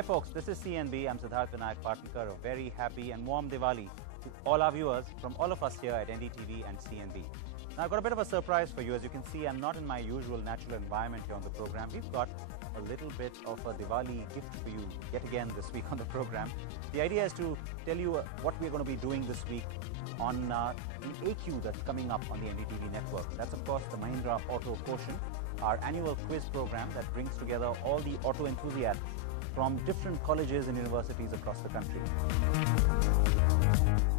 Hi folks, this is CNB. I'm Siddharth Vinayak Patlekar. A very happy and warm Diwali to all our viewers from all of us here at NDTV and CNB. Now I've got a bit of a surprise for you. As you can see, I'm not in my usual natural environment here on the program. We've got a little bit of a Diwali gift for you yet again this week on the program. The idea is to tell you what we're going to be doing this week on the AQ that's coming up on the NDTV network. That's of course the Mahindra Auto Quotient, our annual quiz program that brings together all the auto enthusiasts from different colleges and universities across the country.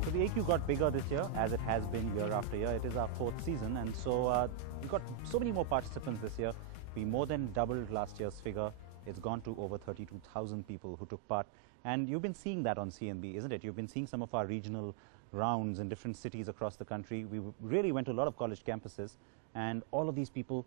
So the AQ got bigger this year, as it has been year after year. It is our fourth season, and so we've got so many more participants this year. We more than doubled last year's figure. It's gone to over 32,000 people who took part. And you've been seeing that on CNB, isn't it? You've been seeing some of our regional rounds in different cities across the country. We really went to a lot of college campuses, and all of these people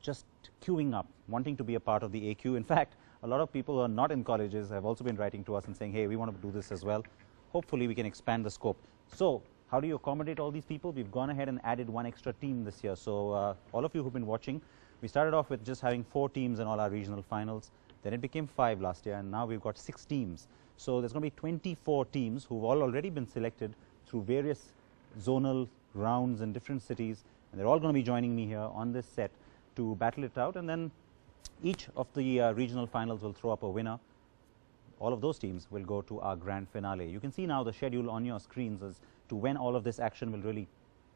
just queuing up, wanting to be a part of the AQ. In fact, a lot of people who are not in colleges have also been writing to us and saying, hey, we want to do this as well. Hopefully we can expand the scope. So how do you accommodate all these people? We've gone ahead and added one extra team this year. So all of you who've been watching, we started off with just having 4 teams in all our regional finals. Then it became 5 last year, and now we've got 6 teams. So there's going to be 24 teams who've already been selected through various zonal rounds in different cities, and they're all going to be joining me here on this set to battle it out. And then each of the regional finals will throw up a winner. All of those teams will go to our grand finale. You can see now the schedule on your screens as to when all of this action will really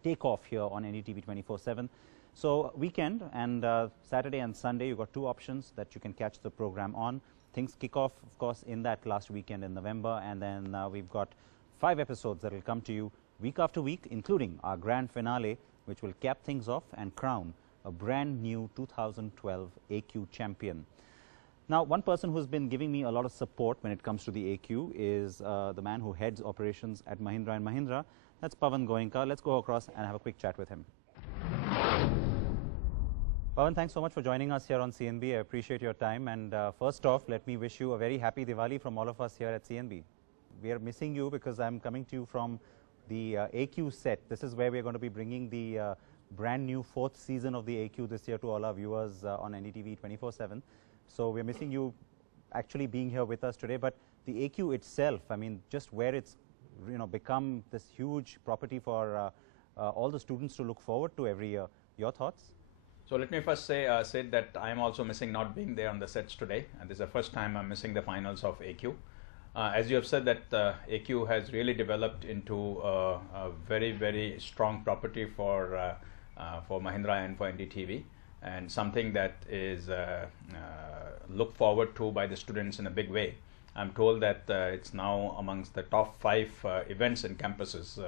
take off here on NDTV 24/7. So weekend and Saturday and Sunday, you've got 2 options that you can catch the program on. Things kick off, of course, in that last weekend in November, and then we've got 5 episodes that will come to you week after week, including our grand finale, which will cap things off and crown a brand new 2012 AQ champion. Now, one person who's been giving me a lot of support when it comes to the AQ is the man who heads operations at Mahindra & Mahindra. That's Pavan Goenka. Let's go across and have a quick chat with him. Pavan, thanks so much for joining us here on CNB. I appreciate your time. And first off, let me wish you a very happy Diwali from all of us here at CNB. We are missing you because I'm coming to you from the AQ set. This is where we're going to be bringing the brand new 4th season of the AQ this year to all our viewers on NDTV 24/7. So we're missing you actually being here with us today. But the AQ itself, I mean, just where it's become this huge property for all the students to look forward to every year. Your thoughts? So let me first say that I am also missing not being there on the sets today, and this is the first time I'm missing the finals of AQ. As you have said, that AQ has really developed into a very, very strong property for Mahindra and for NDTV, and something that is looked forward to by the students in a big way. I'm told that it's now amongst the top 5 events in campuses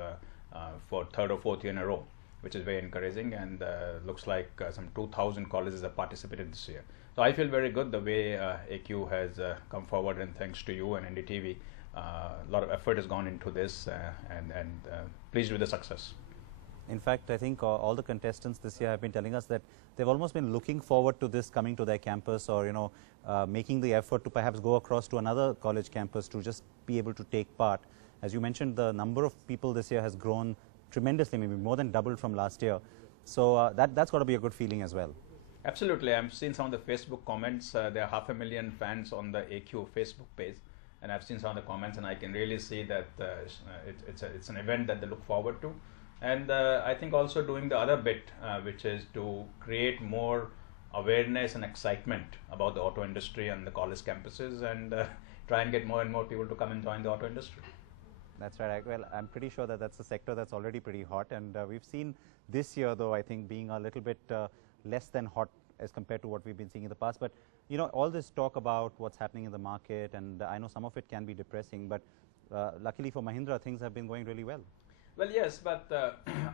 for 3rd or 4th year in a row, which is very encouraging, and looks like some 2,000 colleges have participated this year. So I feel very good the way AQ has come forward, and thanks to you and NDTV, a lot of effort has gone into this, and pleased with the success. In fact, I think all the contestants this year have been telling us that they've almost been looking forward to this coming to their campus, or making the effort to perhaps go across to another college campus to just be able to take part. As you mentioned, the number of people this year has grown tremendously, maybe more than doubled from last year. So that's got to be a good feeling as well. Absolutely. I've seen some of the Facebook comments. There are 500,000 fans on the AQ Facebook page, and I've seen some of the comments, and I can really see that it's an event that they look forward to. And I think also doing the other bit, which is to create more awareness and excitement about the auto industry and the college campuses, and try and get more and more people to come and join the auto industry. That's right. Well, I'm pretty sure that that's a sector that's already pretty hot, and we've seen this year, though, I think being a little bit less than hot as compared to what we've been seeing in the past. But all this talk about what's happening in the market, and I know some of it can be depressing, but luckily for Mahindra, things have been going really well. Well, yes, but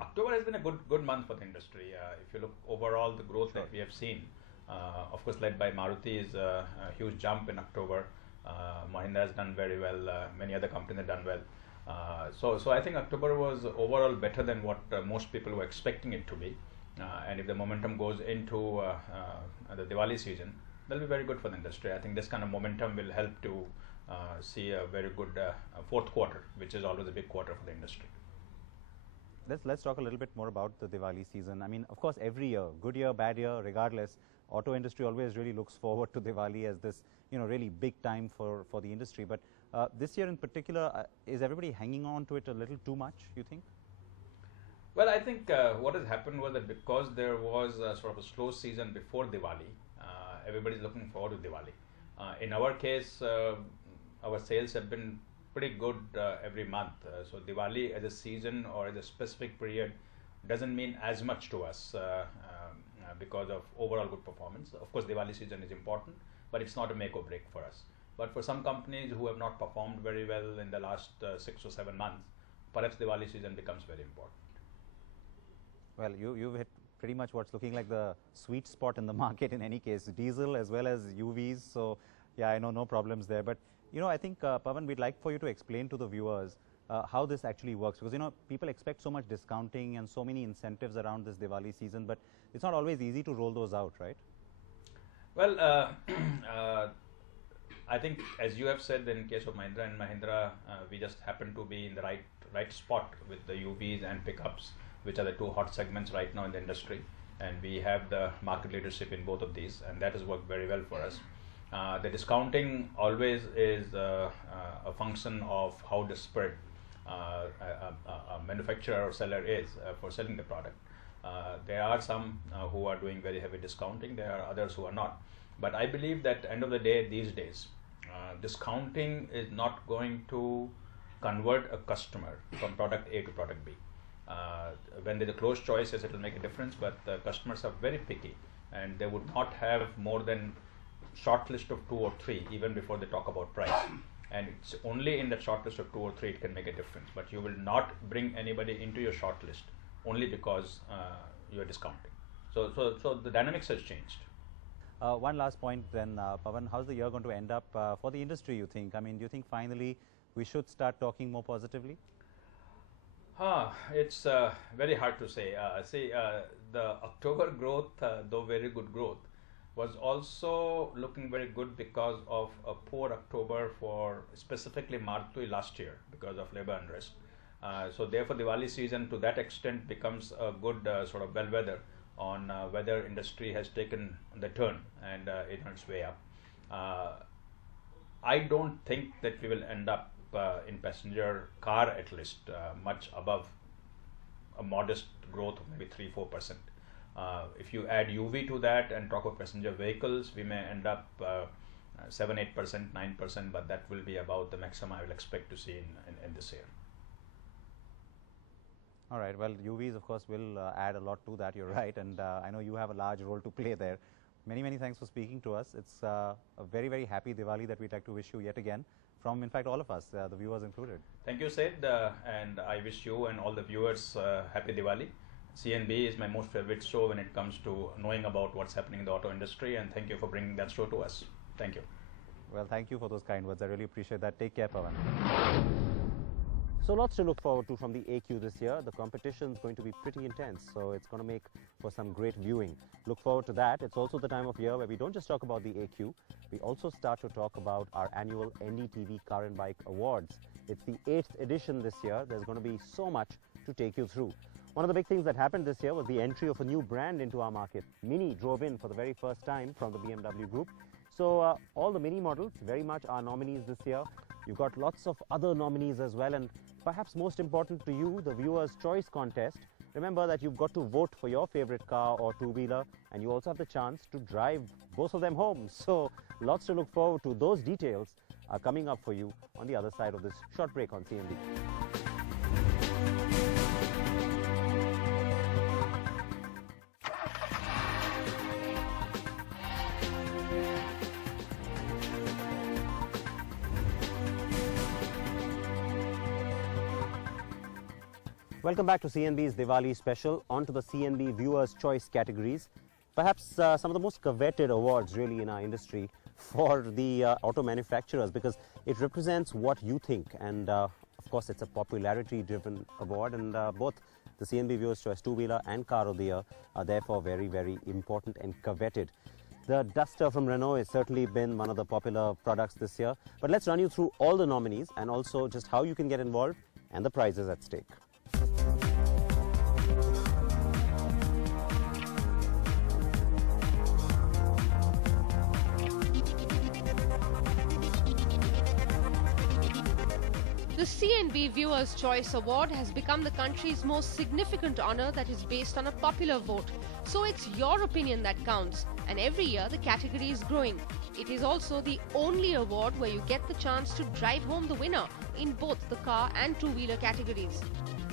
October has been a good month for the industry. If you look overall, the growth that we have seen, of course, led by Maruti, is a huge jump in October. Mahindra has done very well. Many other companies have done well. So I think October was overall better than what most people were expecting it to be. And if the momentum goes into the Diwali season, that'll be very good for the industry. I think this kind of momentum will help to see a very good 4th quarter, which is always a big quarter for the industry. Let's talk a little bit more about the Diwali season. I mean, of course, every year, good year, bad year, regardless, auto industry always really looks forward to Diwali as this, really big time for the industry. But this year in particular, is everybody hanging on to it a little too much, you think? Well, I think what has happened was that because there was sort of a slow season before Diwali, everybody's looking forward to Diwali. In our case, our sales have been pretty good every month. So Diwali as a season or as a specific period doesn't mean as much to us because of overall good performance. Of course, Diwali season is important, but it's not a make or break for us. But for some companies who have not performed very well in the last 6 or 7 months, perhaps Diwali season becomes very important. Well, you've hit pretty much what's looking like the sweet spot in the market in any case, diesel as well as UVs. So, yeah, I know no problems there. But, I think, Pavan, we'd like for you to explain to the viewers how this actually works. Because, people expect so much discounting and so many incentives around this Diwali season, but it's not always easy to roll those out, right? Well, I think, as you have said, in case of Mahindra and Mahindra, we just happen to be in the right spot with the UVs and pickups, which are the two hot segments right now in the industry, and we have the market leadership in both of these, and that has worked very well for us. The discounting always is a function of how desperate a manufacturer or seller is for selling the product. There are some who are doing very heavy discounting, there are others who are not. But I believe that at the end of the day, these days, discounting is not going to convert a customer from product A to product B. When there's a close choices, it will make a difference, but customers are very picky and they would not have more than short list of 2 or 3 even before they talk about price. And it's only in that short list of 2 or 3 it can make a difference, but you will not bring anybody into your short list only because you're discounting. So the dynamics has changed. One last point then, Pavan, how's the year going to end up for the industry, you think? I mean, do you think finally we should start talking more positively? It's very hard to say. The October growth, though very good growth, was also looking very good because of a poor October for specifically Martui last year because of labor unrest. So therefore, Diwali season to that extent becomes a good sort of bellwether on whether industry has taken the turn and is on its way up. I don't think that we will end up in passenger car at least much above a modest growth of maybe 3-4%. If you add UV to that and talk of passenger vehicles, we may end up 7-8%, 9%, but that will be about the maximum I will expect to see in this year. All right, well, UVs of course will add a lot to that, you're right, and I know you have a large role to play there. Many thanks for speaking to us. It's a very happy Diwali that we'd like to wish you yet again from, in fact, all of us, the viewers included. Thank you, Sid, and I wish you and all the viewers happy Diwali. CNB is my most favorite show when it comes to knowing about what's happening in the auto industry, and thank you for bringing that show to us. Thank you. Well, thank you for those kind words. I really appreciate that. Take care, Pavan. So lots to look forward to from the AQ this year. The competition is going to be pretty intense, so it's going to make for some great viewing. Look forward to that. It's also the time of year where we don't just talk about the AQ, we also start to talk about our annual NDTV Car and Bike Awards. It's the 8th edition this year. There's going to be so much to take you through. One of the big things that happened this year was the entry of a new brand into our market. Mini drove in for the very first time from the BMW group. So all the Mini models very much are nominees this year. You've got lots of other nominees as well, and perhaps most important to you, the Viewers' Choice Contest. Remember that you've got to vote for your favorite car or two-wheeler, and you also have the chance to drive both of them home. So lots to look forward to. Those details are coming up for you on the other side of this short break on CNB. Welcome back to CNB's Diwali special. On to the CNB Viewers' Choice categories. Perhaps some of the most coveted awards really in our industry for the auto manufacturers, because it represents what you think, and of course it's a popularity driven award, and both the CNB Viewers' Choice two-wheeler and car of the year are therefore very important and coveted. The Duster from Renault has certainly been one of the popular products this year, but let's run you through all the nominees and also just how you can get involved and the prizes at stake. The CNB Viewers' Choice Award has become the country's most significant honour that is based on a popular vote. So it's your opinion that counts, and every year the category is growing. It is also the only award where you get the chance to drive home the winner in both the car and two-wheeler categories.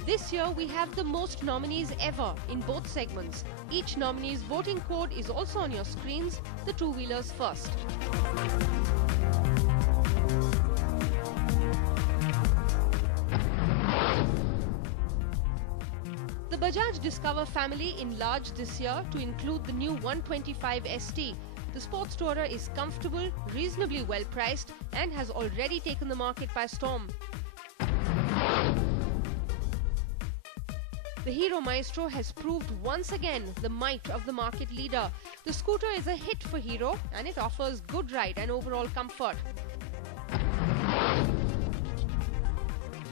This year we have the most nominees ever in both segments. Each nominee's voting code is also on your screens, the two-wheelers first. The Bajaj Discover family enlarged this year to include the new 125 ST. The sports tourer is comfortable, reasonably well priced, and has already taken the market by storm. The Hero Maestro has proved once again the might of the market leader. The scooter is a hit for Hero and it offers good ride and overall comfort.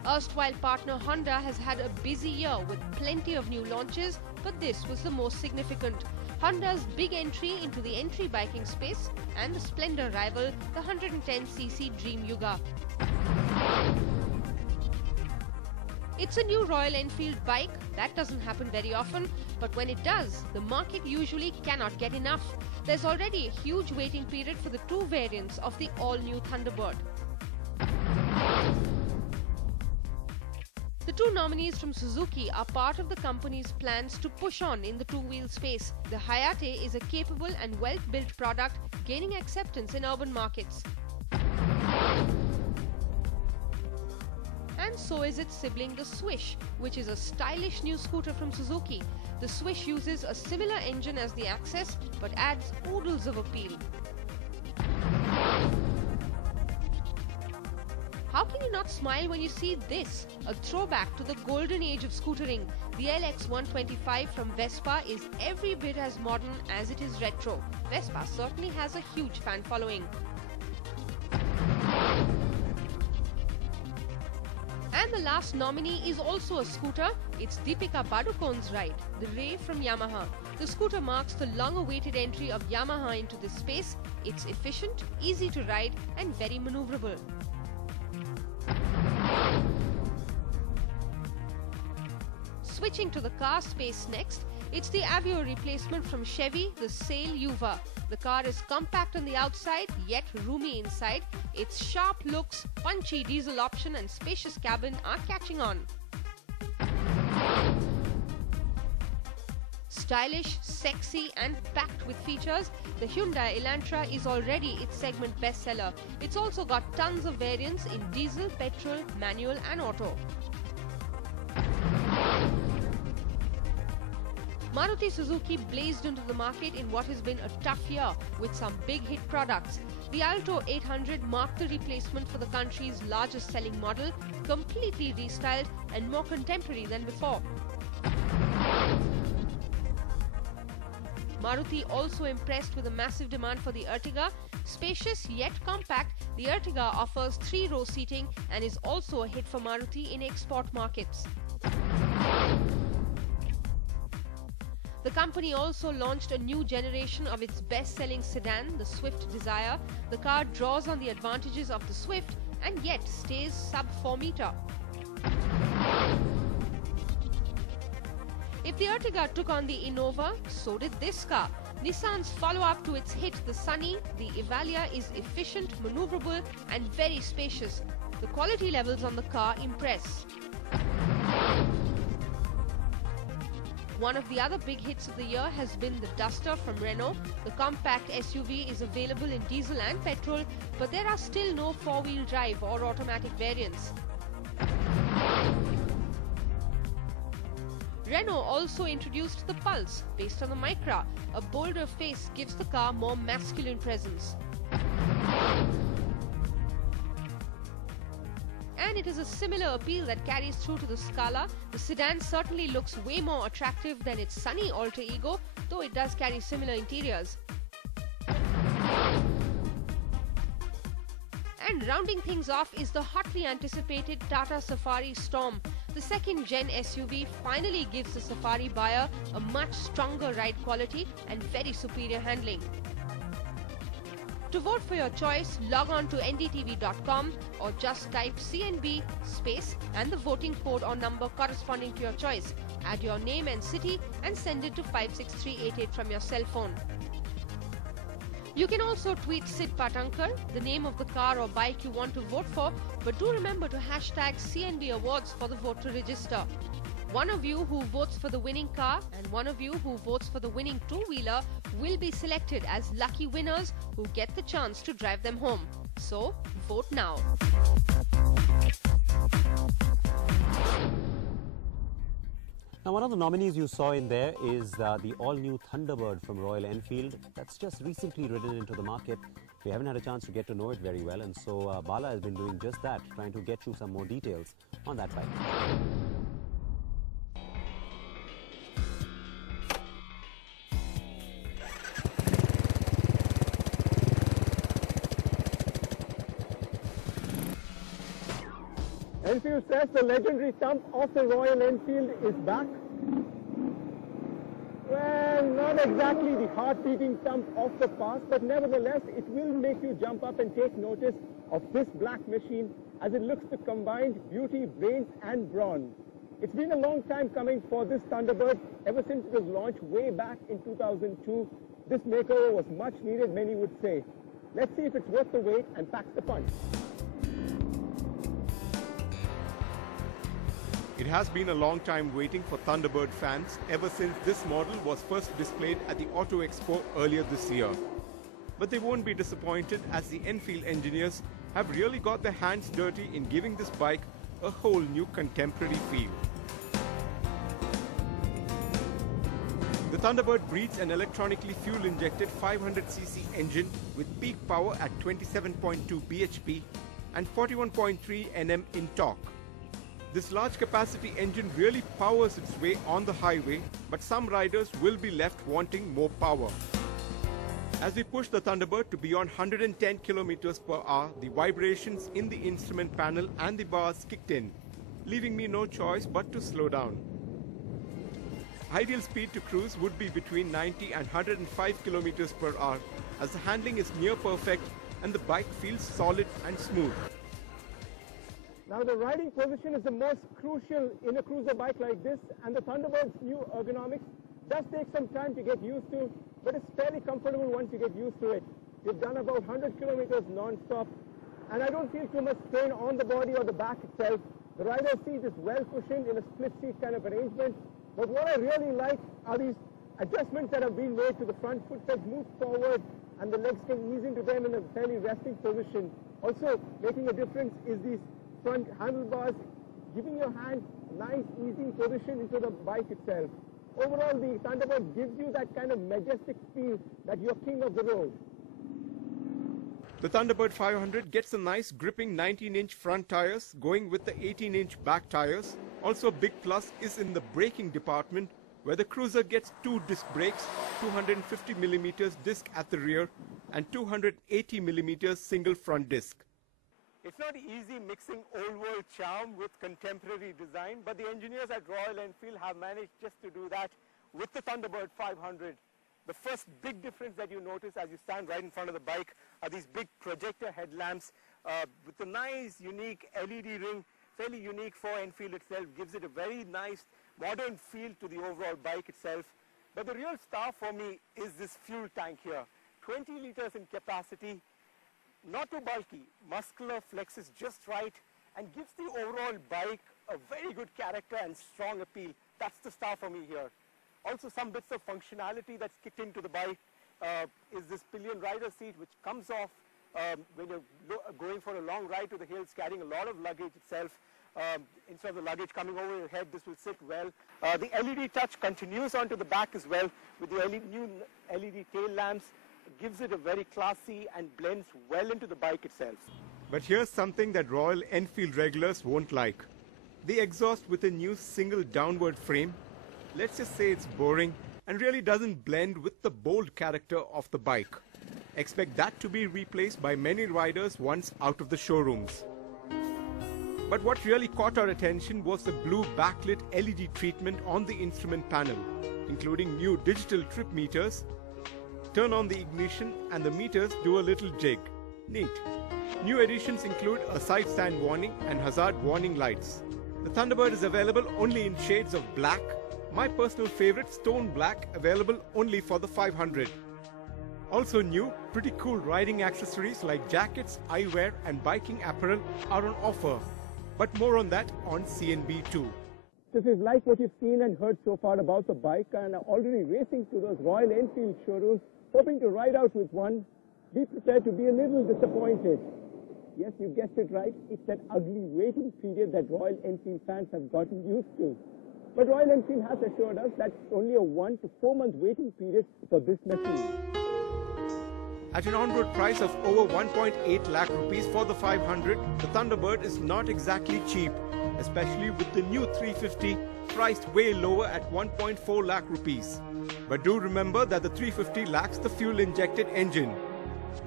Erstwhile partner Honda has had a busy year with plenty of new launches, but this was the most significant. Honda's big entry into the entry biking space and the Splendor rival, the 110cc Dream Yuga. It's a new Royal Enfield bike. That doesn't happen very often, but when it does, the market usually cannot get enough. There's already a huge waiting period for the two variants of the all-new Thunderbird. The two nominees from Suzuki are part of the company's plans to push on in the two-wheel space. The Hayate is a capable and well-built product, gaining acceptance in urban markets. And so is its sibling, the Swish, which is a stylish new scooter from Suzuki. The Swish uses a similar engine as the Access, but adds oodles of appeal. How can you not smile when you see this? A throwback to the golden age of scootering. The LX 125 from Vespa is every bit as modern as it is retro. Vespa certainly has a huge fan following. And the last nominee is also a scooter. It's Deepika Padukone's ride, the Ray from Yamaha. The scooter marks the long-awaited entry of Yamaha into this space. It's efficient, easy to ride, and very maneuverable. Switching to the car space next, it's the Aveo replacement from Chevy, the Sail Yuva. The car is compact on the outside, yet roomy inside. Its sharp looks, punchy diesel option and spacious cabin are catching on. Stylish, sexy and packed with features, the Hyundai Elantra is already its segment bestseller. It's also got tons of variants in diesel, petrol, manual and auto. Maruti Suzuki blazed into the market in what has been a tough year with some big hit products. The Alto 800 marked the replacement for the country's largest selling model, completely restyled and more contemporary than before. Maruti also impressed with a massive demand for the Ertiga. Spacious yet compact, the Ertiga offers 3-row seating and is also a hit for Maruti in export markets. The company also launched a new generation of its best-selling sedan, the Swift Desire. The car draws on the advantages of the Swift and yet stays sub 4 meter. If the Ertiga took on the Innova, so did this car. Nissan's follow-up to its hit, the Sunny, the Evalia, is efficient, maneuverable and very spacious. The quality levels on the car impress. One of the other big hits of the year has been the Duster from Renault. The compact SUV is available in diesel and petrol, but there are still no four-wheel drive or automatic variants. Renault also introduced the Pulse, based on the Micra. A bolder face gives the car more masculine presence. And it is a similar appeal that carries through to the Scala. The sedan certainly looks way more attractive than its sunny alter ego, though it does carry similar interiors. And rounding things off is the hotly anticipated Tata Safari Storm. The second-gen SUV finally gives the Safari buyer a much stronger ride quality and very superior handling. To vote for your choice, log on to ndtv.com or just type CNB space and the voting code or number corresponding to your choice. Add your name and city and send it to 56388 from your cell phone. You can also tweet Sid Patankar, the name of the car or bike you want to vote for, but do remember to hashtag CNB Awards for the vote to register. One of you who votes for the winning car and one of you who votes for the winning two-wheeler will be selected as lucky winners who get the chance to drive them home. So, vote now. Now, one of the nominees you saw in there is the all-new Thunderbird from Royal Enfield. That's just recently ridden into the market. We haven't had a chance to get to know it very well, and so Bala has been doing just that, trying to get you some more details on that bike. Enfield says the legendary thump of the Royal Enfield is back. Well, not exactly the heart-beating thump of the past, but nevertheless, it will make you jump up and take notice of this black machine as it looks to combine beauty, brains and brawn. It's been a long time coming for this Thunderbird. Ever since it was launched way back in 2002, this makeover was much needed, many would say. Let's see if it's worth the wait and packs the punch. It has been a long time waiting for Thunderbird fans ever since this model was first displayed at the Auto Expo earlier this year. But they won't be disappointed as the Enfield engineers have really got their hands dirty in giving this bike a whole new contemporary feel. The Thunderbird breeds an electronically fuel-injected 500cc engine with peak power at 27.2 bhp and 41.3 Nm in torque. This large capacity engine really powers its way on the highway, but some riders will be left wanting more power. As we push the Thunderbird to beyond 110 km per hour, the vibrations in the instrument panel and the bars kicked in, leaving me no choice but to slow down. Ideal speed to cruise would be between 90 and 105 km per hour, as the handling is near perfect and the bike feels solid and smooth. Now the riding position is the most crucial in a cruiser bike like this, and the Thunderbird's new ergonomics does take some time to get used to, but it's fairly comfortable once you get used to it. We've done about 100 kilometers non-stop, and I don't feel too much strain on the body or the back itself. The rider's seat is well cushioned in a split seat kind of arrangement, but what I really like are these adjustments that have been made to the front foot pegs move forward and the legs can ease into them in a fairly resting position. Also making a difference is these front handlebars, giving your hand a nice easy position into the bike itself. Overall, the Thunderbird gives you that kind of majestic feel that you're king of the road. The Thunderbird 500 gets a nice gripping 19-inch front tires going with the 18-inch back tires. Also a big plus is in the braking department, where the cruiser gets 2 disc brakes, 250mm disc at the rear and 280mm single front disc. It's not easy mixing old-world charm with contemporary design, but the engineers at Royal Enfield have managed just to do that with the Thunderbird 500. The first big difference that you notice as you stand right in front of the bike are these big projector headlamps with a nice, unique LED ring, fairly unique for Enfield itself, gives it a very nice, modern feel to the overall bike itself. But the real star for me is this fuel tank here. 20 liters in capacity. Not too bulky, muscular, flexes just right, and gives the overall bike a very good character and strong appeal. That's the star for me here. Also some bits of functionality that's kicked into the bike is this pillion rider seat, which comes off when you're going for a long ride to the hills, carrying a lot of luggage itself. Instead of the luggage coming over your head, this will sit well. The LED touch continues onto the back as well with the new LED tail lamps. Gives it a very classy and blends well into the bike itself. But here's something that Royal Enfield regulars won't like. The exhaust with a new single downward frame, let's just say it's boring and really doesn't blend with the bold character of the bike. Expect that to be replaced by many riders once out of the showrooms. But what really caught our attention was the blue backlit LED treatment on the instrument panel, including new digital trip meters, turn on the ignition and the meters do a little jig. Neat. New additions include a side stand warning and hazard warning lights. The Thunderbird is available only in shades of black. My personal favorite, stone black, available only for the 500. Also new, pretty cool riding accessories like jackets, eyewear and biking apparel are on offer. But more on that on CNB too. So if you've liked what you've seen and heard so far about the bike and are already racing to those Royal Enfield showrooms, hoping to ride out with one, be prepared to be a little disappointed. Yes, you guessed it right. It's that ugly waiting period that Royal Enfield fans have gotten used to. But Royal Enfield has assured us that it's only a 1 to 4 month waiting period for this machine. At an on-road price of over 1.8 lakh rupees for the 500, the Thunderbird is not exactly cheap, especially with the new 350 priced way lower at 1.4 lakh rupees. But do remember that the 350 lacks the fuel-injected engine.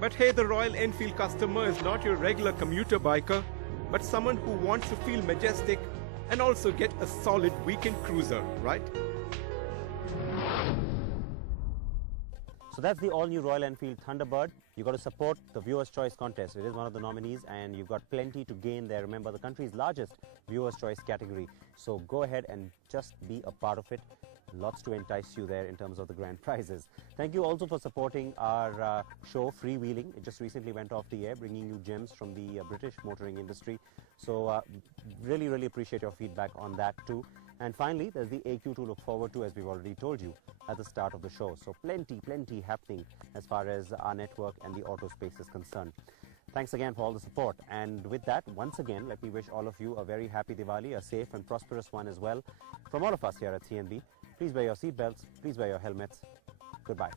But hey, the Royal Enfield customer is not your regular commuter biker, but someone who wants to feel majestic and also get a solid weekend cruiser, right? So that's the all-new Royal Enfield Thunderbird. You've got to support the Viewer's Choice contest. It is one of the nominees and you've got plenty to gain there. Remember, the country's largest Viewer's Choice category. So go ahead and just be a part of it. Lots to entice you there in terms of the grand prizes. Thank you also for supporting our show, Freewheeling. It just recently went off the air, bringing you gems from the British motoring industry. So really, really appreciate your feedback on that too. And finally, there's the AQ to look forward to, as we've already told you at the start of the show. So plenty happening as far as our network and the auto space is concerned. Thanks again for all the support. And with that, once again, let me wish all of you a very happy Diwali, a safe and prosperous one as well. From all of us here at CNB, please wear your seatbelts, please wear your helmets. Goodbye.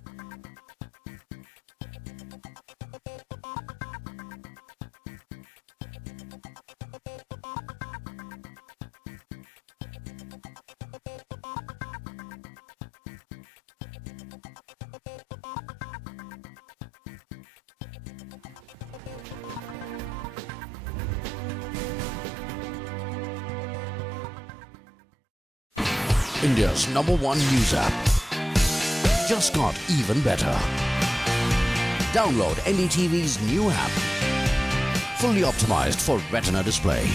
India's #1 news app just got even better. Download NDTV's new app. Fully optimized for Retina display.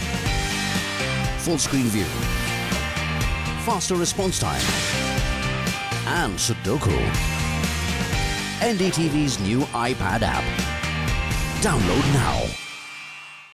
Full screen view. Faster response time. And Sudoku. NDTV's new iPad app. Download now.